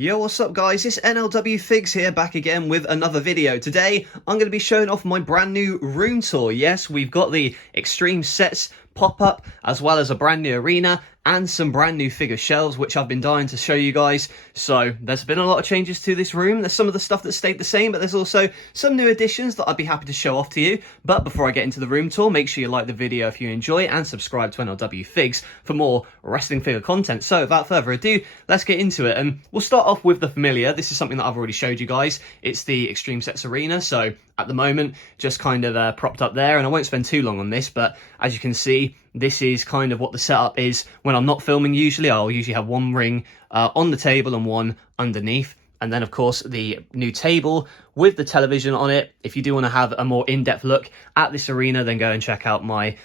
Yo, what's up guys, it's NLW Figs here, back again with another video. Today, I'm going to be showing off my brand new room tour. Yes, we've got the Extreme Sets pop-up, as well as a brand new arena, and some brand new figure shelves, which I've been dying to show you guys. So, there's been a lot of changes to this room. There's some of the stuff that stayed the same, but there's also some new additions that I'd be happy to show off to you. But before I get into the room tour, make sure you like the video if you enjoy, and subscribe to NLW Figs for more wrestling figure content. So, without further ado, let's get into it. And we'll start off with the familiar. This is something that I've already showed you guys. It's the Extreme Sets Arena. So, at the moment, just kind of propped up there, and I won't spend too long on this, but as you can see, this is kind of what the setup is when I'm not filming. I'll usually have one ring on the table and one underneath, and then of course the new table with the television on it. If you do want to have a more in-depth look at this arena, then go and check out my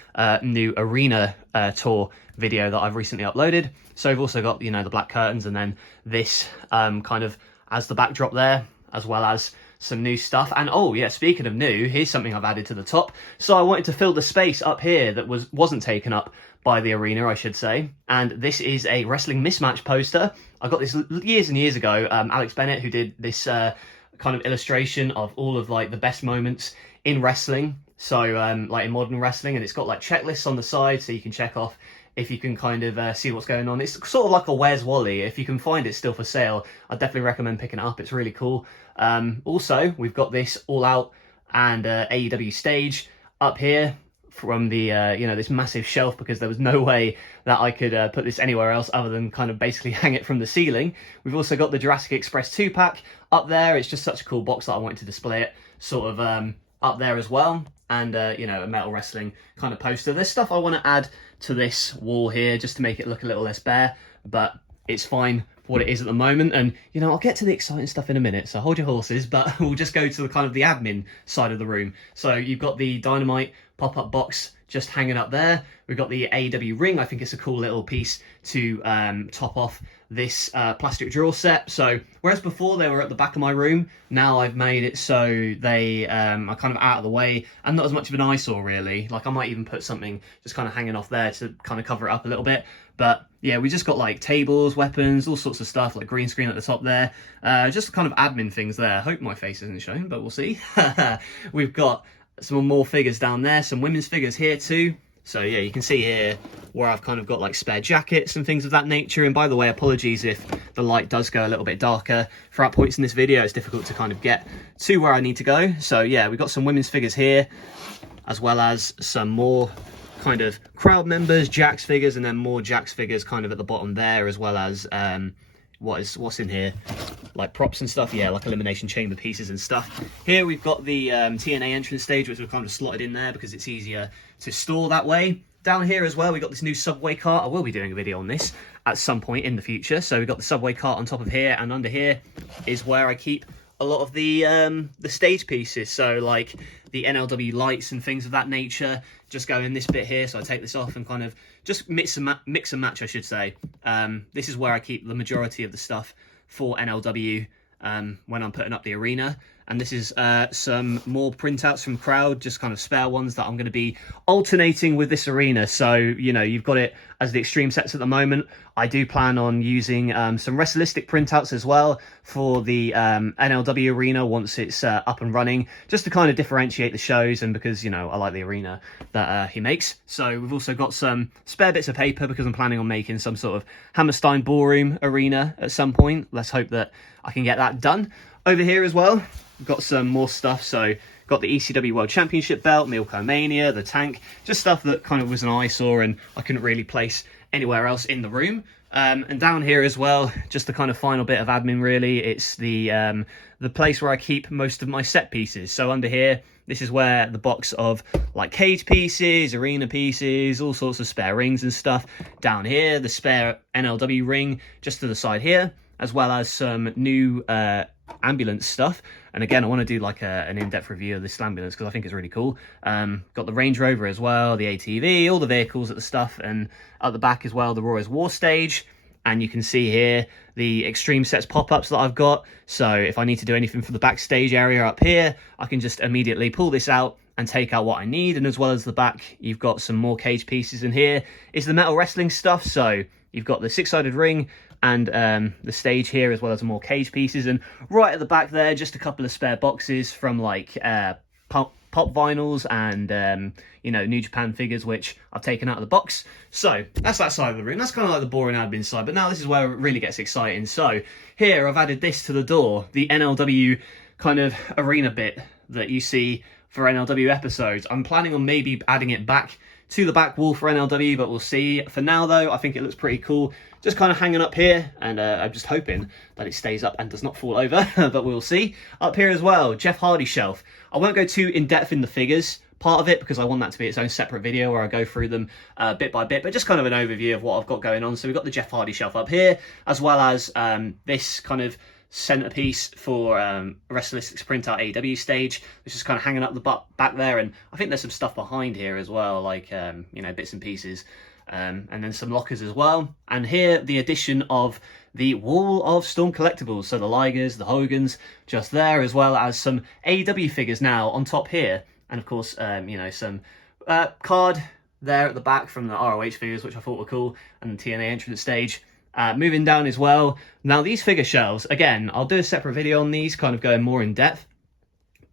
new arena tour video that I've recently uploaded. So we've also got, you know, the black curtains, and then this kind of as the backdrop there, as well as some new stuff. And oh yeah, speaking of new, here's something I've added to the top. So I wanted to fill the space up here that wasn't taken up by the arena, I should say. And this is a wrestling mismatch poster. I got this years and years ago. Alex Bennett, who did this kind of illustration of all of like the best moments in wrestling. So like in modern wrestling, and it's got like checklists on the side, so you can check off if you can kind of see what's going on. It's sort of like a Where's Wally. If you can find it still for sale, I'd definitely recommend picking it up. It's really cool. Also, we've got this All Out and AEW stage up here from the, you know, this massive shelf, because there was no way that I could put this anywhere else other than kind of basically hang it from the ceiling. We've also got the Jurassic Express 2-pack up there. It's just such a cool box that I wanted to display it sort of up there as well. And, you know, a metal wrestling kind of poster. There's stuff I want to add to this wall here just to make it look a little less bare, but it's fine for what it is at the moment. And, you know, I'll get to the exciting stuff in a minute, so hold your horses, but we'll just go to the kind of the admin side of the room. So you've got the Dynamite pop-up box just hanging up there. We've got the AEW ring. I think it's a cool little piece to top off this plastic drawer set. So whereas before they were at the back of my room, now I've made it so they are kind of out of the way and not as much of an eyesore really. Like I might even put something just kind of hanging off there to kind of cover it up a little bit. But yeah, we just got like tables, weapons, all sorts of stuff, like green screen at the top there. Just kind of admin things there. I hope my face isn't shown, but we'll see. We've got some more figures down there, some women's figures here too. So yeah, you can see here where I've kind of got like spare jackets and things of that nature. And by the way, apologies if the light does go a little bit darker throughout points in this video. It's difficult to kind of get to where I need to go. So yeah, we've got some women's figures here, as well as some more kind of crowd members, Jax figures, and then more Jax figures kind of at the bottom there, as well as what's in here, like props and stuff. Yeah, like elimination chamber pieces and stuff. Here we've got the TNA entrance stage, which we've kind of slotted in there because it's easier to store that way. Down here as well, we've got this new subway cart. I will be doing a video on this at some point in the future. So we've got the subway cart on top of here, and under here is where I keep a lot of the stage pieces. So like the NLW lights and things of that nature just go in this bit here. So I take this off and kind of just mix and match, I should say. This is where I keep the majority of the stuff for NLW when I'm putting up the arena. And this is some more printouts from crowd, just kind of spare ones that I'm going to be alternating with this arena. So, you know, you've got it as the Extreme Sets at the moment. I do plan on using some Wrestlistic printouts as well for the NLW arena once it's up and running, just to kind of differentiate the shows, and because, you know, I like the arena that he makes. So we've also got some spare bits of paper because I'm planning on making some sort of Hammerstein Ballroom arena at some point. Let's hope that I can get that done. Over here as well, we've got some more stuff. So got the ECW World Championship belt, Milko Mania, the tank, just stuff that kind of was an eyesore and I couldn't really place anywhere else in the room. And down here as well, just the kind of final bit of admin really, it's the place where I keep most of my set pieces. So under here, this is where the box of like cage pieces, arena pieces, all sorts of spare rings and stuff. Down here, the spare NLW ring just to the side here, as well as some new ambulance stuff. And again, I want to do like an in-depth review of this ambulance because I think it's really cool. Got the Range Rover as well, the ATV, all the vehicles at the stuff, and at the back as well, the Raw is War stage. And you can see here the Extreme Sets pop-ups that I've got. So if I need to do anything for the backstage area up here, I can just immediately pull this out and take out what I need. And as well as the back, you've got some more cage pieces. And here is the metal wrestling stuff. So you've got the six-sided ring and the stage here, as well as more cage pieces. And right at the back there, just a couple of spare boxes from like pop vinyls and you know, New Japan figures, which I've taken out of the box. So that's that side of the room. That's kind of like the boring admin side, but now this is where it really gets exciting. So here I've added this to the door, the NLW kind of arena bit that you see for NLW episodes. I'm planning on maybe adding it back to the back wall for NLW, but we'll see. For now though, I think it looks pretty cool, just kind of hanging up here, and I'm just hoping that it stays up and does not fall over, but we'll see. Up here as well, Jeff Hardy shelf. I won't go too in depth in the figures part of it, because I want that to be its own separate video where I go through them bit by bit, but just kind of an overview of what I've got going on. So we've got the Jeff Hardy shelf up here, as well as this kind of centerpiece for Wrestlistics printout AEW stage, which is kind of hanging up the back there, and I think there's some stuff behind here as well, like you know, bits and pieces, and then some lockers as well. And here the addition of the wall of Storm collectibles, so the Ligers, the Hogans, just there, as well as some AEW figures now on top here, and of course you know, some card there at the back from the ROH figures, which I thought were cool, and the TNA entrance stage. Moving down as well, now these figure shelves, again, I'll do a separate video on these, kind of going more in depth,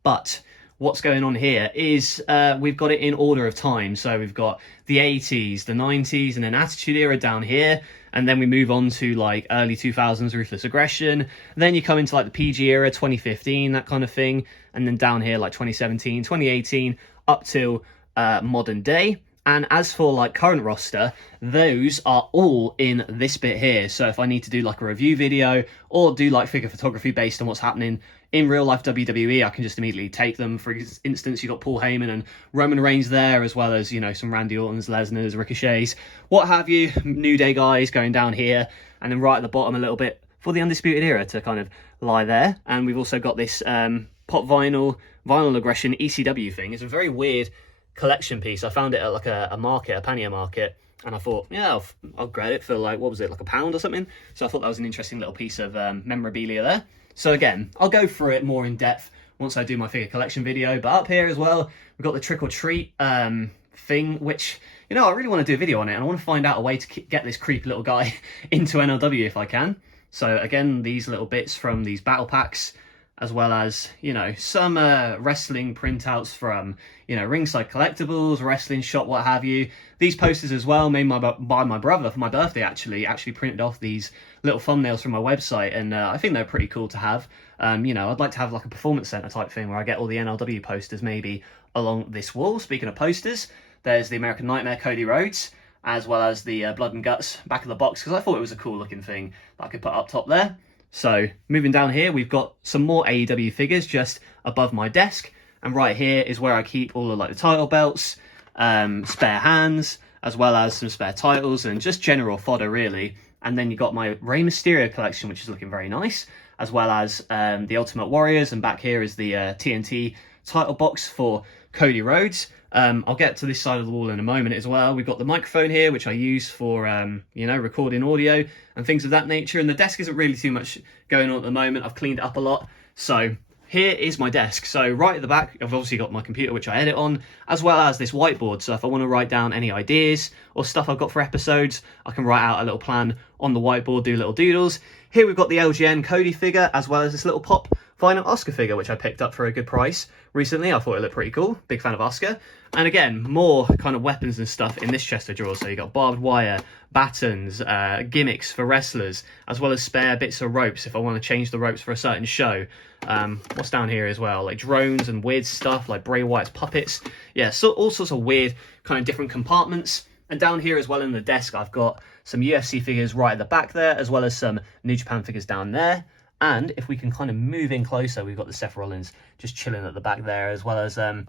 but what's going on here is we've got it in order of time. So we've got the 80s, the 90s, and then Attitude Era down here, and then we move on to like early 2000s Ruthless Aggression, then you come into like the PG era, 2015, that kind of thing, and then down here like 2017, 2018, up till modern day. And as for like current roster, those are all in this bit here. So if I need to do like a review video or do like figure photography based on what's happening in real life WWE, I can just immediately take them. For instance, you've got Paul Heyman and Roman Reigns there, as well as, you know, some Randy Ortons, Lesnar's, Ricochets, what have you, New Day guys going down here, and then right at the bottom a little bit for the Undisputed Era to kind of lie there. And we've also got this pop vinyl aggression ECW thing. It's a very weird collection piece. I found it at like a market, a pannier market, and I thought, yeah, I'll grab it for like, what was it, like £1 or something. So I thought that was an interesting little piece of memorabilia there. So again, I'll go through it more in depth once I do my figure collection video. But up here as well, we've got the trick or treat thing, which, you know, I really want to do a video on it, and I want to find out a way to get this creepy little guy into NLW if I can. So again, these little bits from these battle packs, as well as, you know, some wrestling printouts from, you know, Ringside Collectibles, Wrestling Shop, what have you. These posters as well, made by my brother for my birthday, actually printed off these little thumbnails from my website, and I think they're pretty cool to have. You know, I'd like to have like a performance center type thing where I get all the NLW posters maybe along this wall. Speaking of posters, there's the American Nightmare Cody Rhodes, as well as the Blood and Guts back of the box, because I thought it was a cool looking thing that I could put up top there. So moving down here, we've got some more AEW figures just above my desk, and right here is where I keep all of like the title belts, spare hands, as well as some spare titles and just general fodder really. And then you got my Rey Mysterio collection, which is looking very nice, as well as the Ultimate Warriors, and back here is the TNT title box for Cody Rhodes. I'll get to this side of the wall in a moment as well. We've got the microphone here, which I use for, you know, recording audio and things of that nature. And the desk isn't really too much going on at the moment. I've cleaned it up a lot. So here is my desk. So right at the back, I've obviously got my computer, which I edit on, as well as this whiteboard. So if I want to write down any ideas or stuff I've got for episodes, I can write out a little plan on the whiteboard, do little doodles. Here we've got the LGN Cody figure, as well as this little pop vinyl Oscar figure, which I picked up for a good price recently. I thought it looked pretty cool. Big fan of Oscar. And again, more kind of weapons and stuff in this chest of drawers. So you got barbed wire, batons, gimmicks for wrestlers, as well as spare bits of ropes if I want to change the ropes for a certain show. What's down here as well? Like drones and weird stuff, like Bray Wyatt's puppets. Yeah, so all sorts of weird kind of different compartments. And down here as well in the desk, I've got some UFC figures right at the back there, as well as some New Japan figures down there. And if we can kind of move in closer, we've got the Seth Rollins just chilling at the back there, as well as a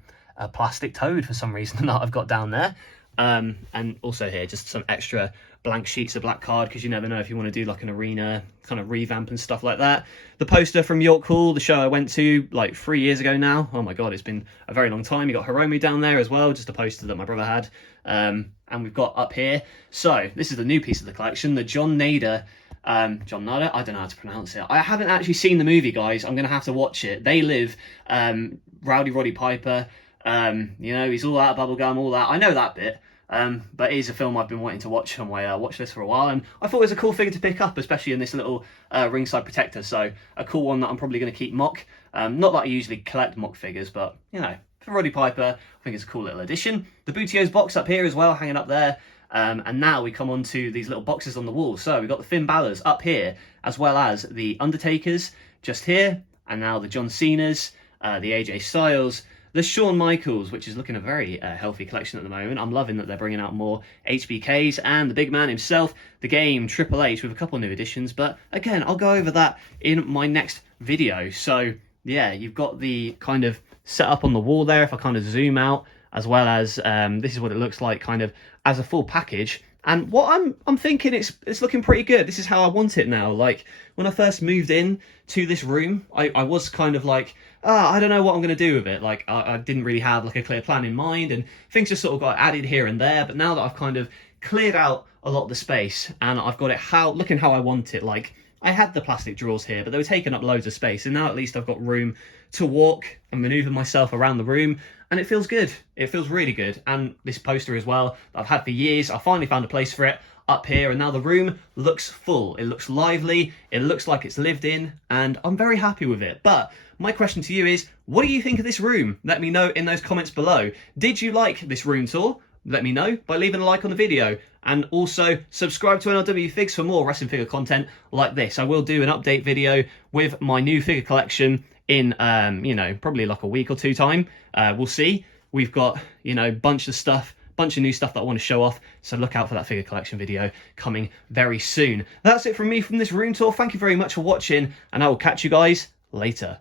plastic toad for some reason that I've got down there. And also here, just some extra blank sheets of black card, because you never know if you want to do like an arena kind of revamp and stuff like that. The poster from York Hall, the show I went to like 3 years ago now. Oh my God, it's been a very long time. You got Hiromu down there as well, just a poster that my brother had. And we've got up here, so this is the new piece of the collection, the John Nader, I don't know how to pronounce it. I haven't actually seen the movie, guys. I'm going to have to watch it. They Live, Roddy Piper, you know, he's all out of bubblegum, all that. I know that bit. But it is a film I've been wanting to watch on my watch list for a while, and I thought it was a cool figure to pick up, especially in this little ringside protector. So a cool one that I'm probably going to keep mock. Not that I usually collect mock figures, but you know, for Roddy Piper, I think it's a cool little addition. The Bootios box up here as well, hanging up there. And now we come on to these little boxes on the wall. So we've got the Finn Balor's up here, as well as the Undertakers just here, and now the John Cena's, the AJ Styles, the Shawn Michaels, which is looking a very healthy collection at the moment. I'm loving that they're bringing out more HBKs, and the big man himself, the Game, Triple H, with a couple of new additions. But again, I'll go over that in my next video. So yeah, you've got the kind of setup on the wall there. If I kind of zoom out, as well as this is what it looks like kind of as a full package. And what I'm thinking, it's looking pretty good. This is how I want it now. Like when I first moved in to this room, I was kind of like, I don't know what I'm going to do with it. Like I didn't really have like a clear plan in mind, and things just sort of got added here and there. But now that I've kind of cleared out a lot of the space and I've got it looking how I want it, like I had the plastic drawers here, but they were taking up loads of space, and now at least I've got room to walk and maneuver myself around the room, and it feels good. It feels really good. And this poster as well, that I've had for years, I finally found a place for it up here, and now the room looks full. It looks lively, it looks like it's lived in, and I'm very happy with it. But my question to you is, what do you think of this room? Let me know in those comments below. Did you like this room tour? Let me know by leaving a like on the video, and also subscribe to NLW Figs for more wrestling figure content like this. I will do an update video with my new figure collection in, you know, probably like a week or two time. We'll see. We've got, you know, bunch of new stuff that I want to show off, so look out for that figure collection video coming very soon. That's it from me from this room tour. Thank you very much for watching, and I will catch you guys later.